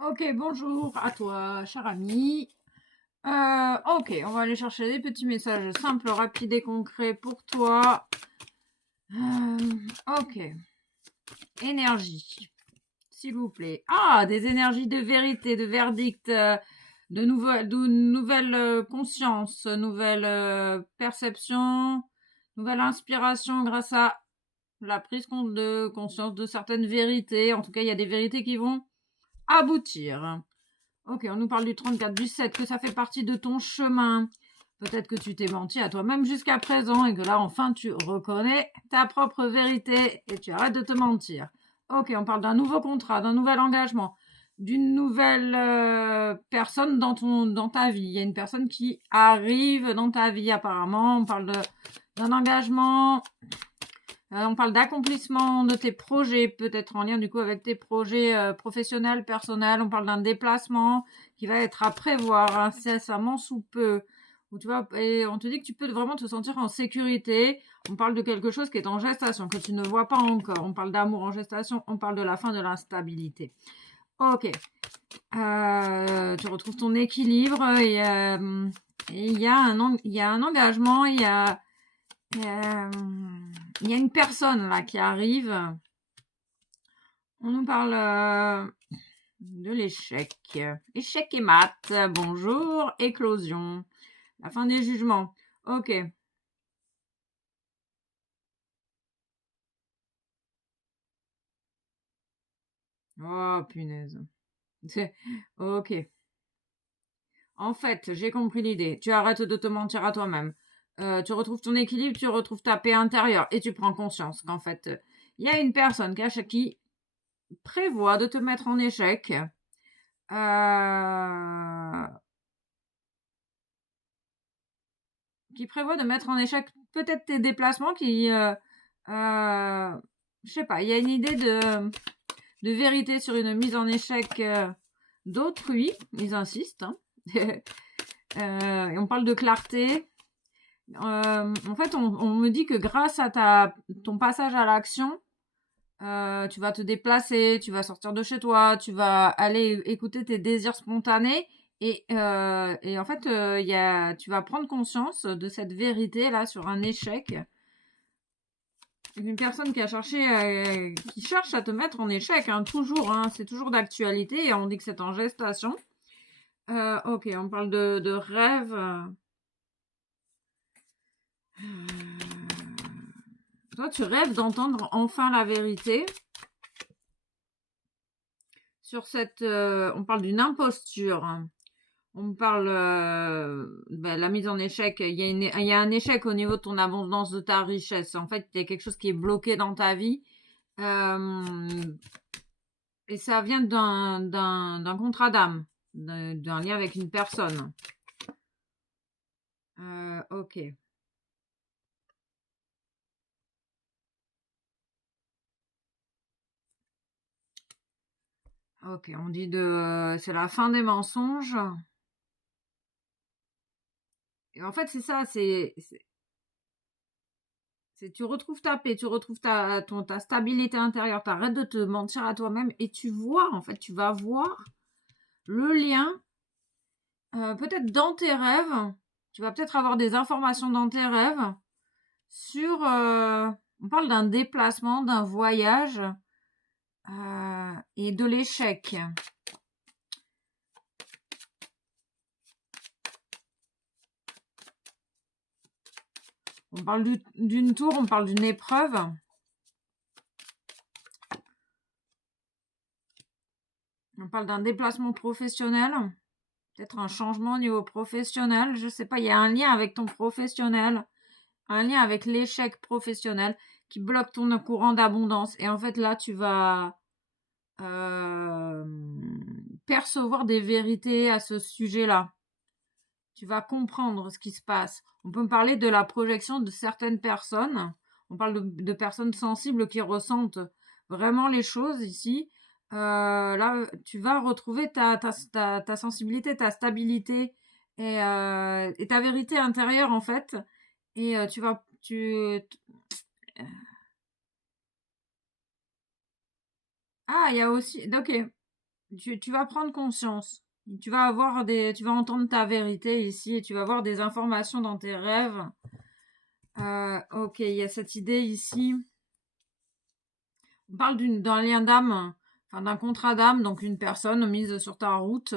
Ok, bonjour à toi, cher ami. Ok, on va aller chercher des petits messages simples, rapides et concrets pour toi. Ok, énergie, s'il vous plaît. Ah, des énergies de vérité, de verdict, de nouvelles consciences, nouvelles perceptions, nouvelle inspiration grâce à la prise de conscience de certaines vérités. En tout cas, il y a des vérités qui vont aboutir. Ok, on nous parle du 34, du 7, que ça fait partie de ton chemin. Peut-être que tu t'es menti à toi-même jusqu'à présent et que là, enfin, tu reconnais ta propre vérité et tu arrêtes de te mentir. Ok, on parle d'un nouveau contrat, d'un nouvel engagement, d'une nouvelle personne dans ta vie. Il y a une personne qui arrive dans ta vie apparemment. On parle d'un engagement, on parle d'accomplissement de tes projets, peut-être en lien du coup avec tes projets professionnels, personnels. On parle d'un déplacement qui va être à prévoir incessamment sous peu. Ou tu vois, et on te dit que tu peux vraiment te sentir en sécurité. On parle de quelque chose qui est en gestation, que tu ne vois pas encore. On parle d'amour en gestation. On parle de la fin de l'instabilité. Ok. Tu retrouves ton équilibre et il y a un engagement. Euh, il y a une personne là qui arrive. On nous parle de l'échec. Échec et maths. Bonjour. Éclosion. La fin des jugements. Ok. Oh, punaise. Ok. En fait, j'ai compris l'idée. Tu arrêtes de te mentir à toi-même. Tu retrouves ton équilibre, tu retrouves ta paix intérieure et tu prends conscience qu'en fait, il y a une personne qui prévoit de te mettre en échec. Euh, qui prévoit de mettre en échec peut-être tes déplacements euh, je sais pas, il y a une idée de vérité sur une mise en échec d'autrui, ils insistent, hein. Et on parle de clarté. En fait, on me dit que grâce à ton passage à l'action, tu vas te déplacer, tu vas sortir de chez toi, tu vas aller écouter tes désirs spontanés et en fait, tu vas prendre conscience de cette vérité là sur un échec. Une personne qui cherche à te mettre en échec, hein, toujours, hein, c'est toujours d'actualité et on dit que c'est en gestation. Ok, on parle de rêve. Toi, tu rêves d'entendre enfin la vérité sur on parle d'une imposture. On parle la mise en échec. Il y a un échec au niveau de ton abondance de ta richesse. En fait, il y a quelque chose qui est bloqué dans ta vie. Euh, et ça vient d'un contrat d'âme, d'un lien avec une personne. Ok. Ok, on dit c'est la fin des mensonges. Et en fait, c'est ça, tu retrouves ta paix, tu retrouves ta stabilité intérieure, t'arrêtes de te mentir à toi-même et tu vois, en fait, tu vas voir le lien, peut-être dans tes rêves, tu vas peut-être avoir des informations dans tes rêves sur, on parle d'un déplacement, d'un voyage et de l'échec. On parle d'une tour, on parle d'une épreuve. On parle d'un déplacement professionnel, peut-être un changement au niveau professionnel. Je sais pas, il y a un lien avec ton professionnel, un lien avec l'échec professionnel qui bloque ton courant d'abondance. Et en fait, là, tu vas euh, percevoir des vérités à ce sujet-là. Tu vas comprendre ce qui se passe. On peut me parler de la projection de certaines personnes. On parle de personnes sensibles qui ressentent vraiment les choses ici. Là, tu vas retrouver ta sensibilité, ta stabilité et ta vérité intérieure en fait. Et tu vas, tu, ah, il y a aussi, ok, Tu vas prendre conscience. Tu vas tu vas entendre ta vérité ici et tu vas avoir des informations dans tes rêves. Ok, il y a cette idée ici. On parle d'un lien d'âme, enfin d'un contrat d'âme, donc une personne mise sur ta route.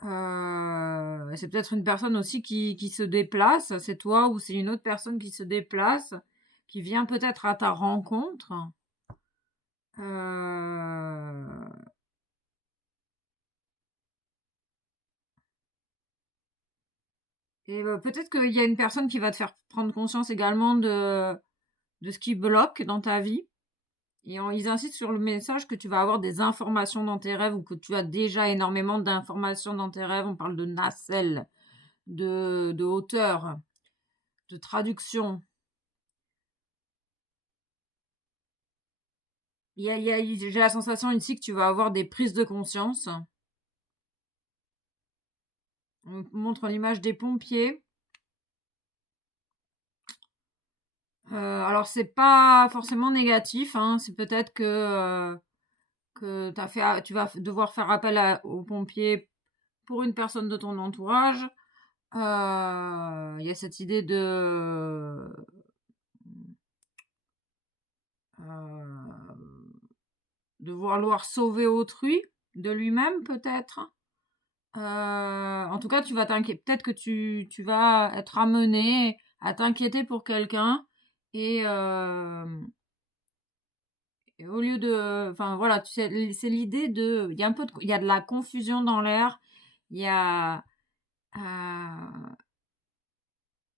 C'est peut-être une personne aussi qui se déplace. C'est toi ou c'est une autre personne qui se déplace, qui vient peut-être à ta rencontre. Et peut-être qu'il y a une personne qui va te faire prendre conscience également de ce qui bloque dans ta vie. Et ils insistent sur le message que tu vas avoir des informations dans tes rêves ou que tu as déjà énormément d'informations dans tes rêves. On parle de nacelle, de hauteur, de traduction. J'ai la sensation ici que tu vas avoir des prises de conscience. On montre l'image des pompiers. Alors c'est pas forcément négatif, hein. C'est peut-être que tu vas devoir faire appel aux pompiers pour une personne de ton entourage. Il y a cette idée de vouloir sauver autrui, de lui-même peut-être. En tout cas, tu vas t'inquiéter. Peut-être que tu vas être amené à t'inquiéter pour quelqu'un et, et au lieu de, enfin voilà, tu sais, c'est l'idée de, il y a un peu il y a de la confusion dans l'air. Il y a,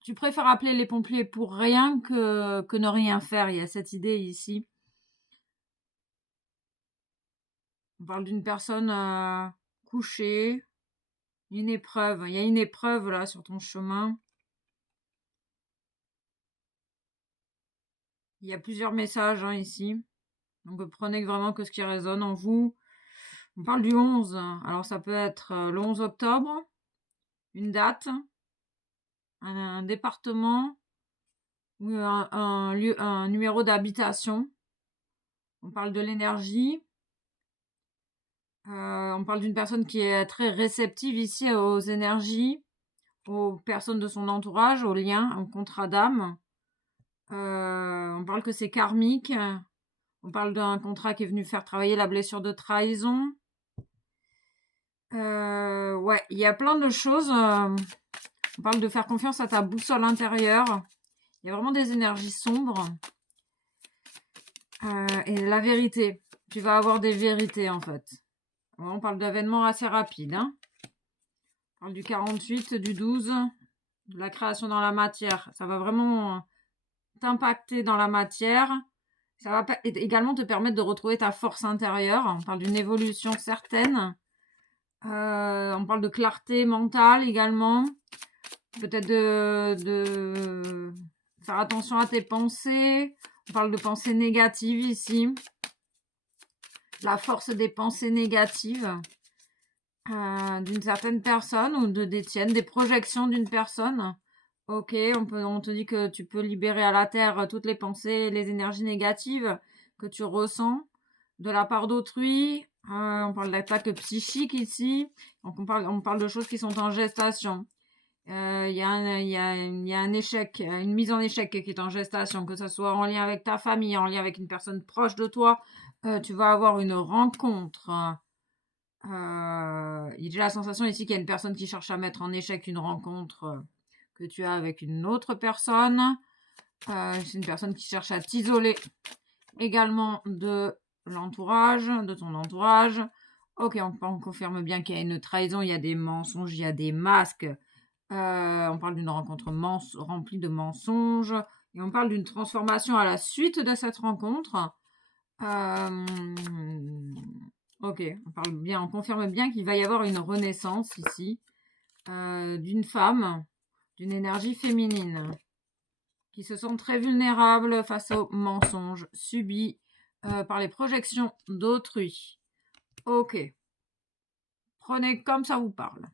tu préfères appeler les pompiers pour rien que ne rien faire. Il y a cette idée ici. On parle d'une personne couchée, une épreuve. Il y a une épreuve là sur ton chemin. Il y a plusieurs messages ici. Donc prenez vraiment que ce qui résonne en vous. On parle du 11. Alors ça peut être le 11 octobre, une date, un département ou un numéro d'habitation. On parle de l'énergie. On parle d'une personne qui est très réceptive ici aux énergies, aux personnes de son entourage, aux liens, au contrat d'âme. On parle que c'est karmique. On parle d'un contrat qui est venu faire travailler la blessure de trahison. Ouais, il y a plein de choses. On parle de faire confiance à ta boussole intérieure. Il y a vraiment des énergies sombres. Et la vérité. Tu vas avoir des vérités en fait. On parle d'événements assez rapides. Hein. On parle du 48, du 12, de la création dans la matière. Ça va vraiment t'impacter dans la matière. Ça va également te permettre de retrouver ta force intérieure. On parle d'une évolution certaine. On parle de clarté mentale également. Peut-être de faire attention à tes pensées. On parle de pensées négatives ici. La force des pensées négatives d'une certaine personne ou des tiennes, des projections d'une personne. Ok, on te dit que tu peux libérer à la terre toutes les pensées, les énergies négatives que tu ressens de la part d'autrui. On parle d'attaque psychique ici. Donc on parle de choses qui sont en gestation. Il y a un échec, une mise en échec qui est en gestation, que ce soit en lien avec ta famille, en lien avec une personne proche de toi. Tu vas avoir une rencontre. J'ai la sensation ici qu'il y a une personne qui cherche à mettre en échec une rencontre que tu as avec une autre personne. C'est une personne qui cherche à t'isoler également de l'entourage, de ton entourage. Ok, on confirme bien qu'il y a une trahison, il y a des mensonges, il y a des masques. On parle d'une rencontre remplie de mensonges. Et on parle d'une transformation à la suite de cette rencontre. Ok, on confirme bien qu'il va y avoir une renaissance ici d'une femme, d'une énergie féminine, qui se sent très vulnérable face aux mensonges subis par les projections d'autrui. Ok. Prenez comme ça vous parle.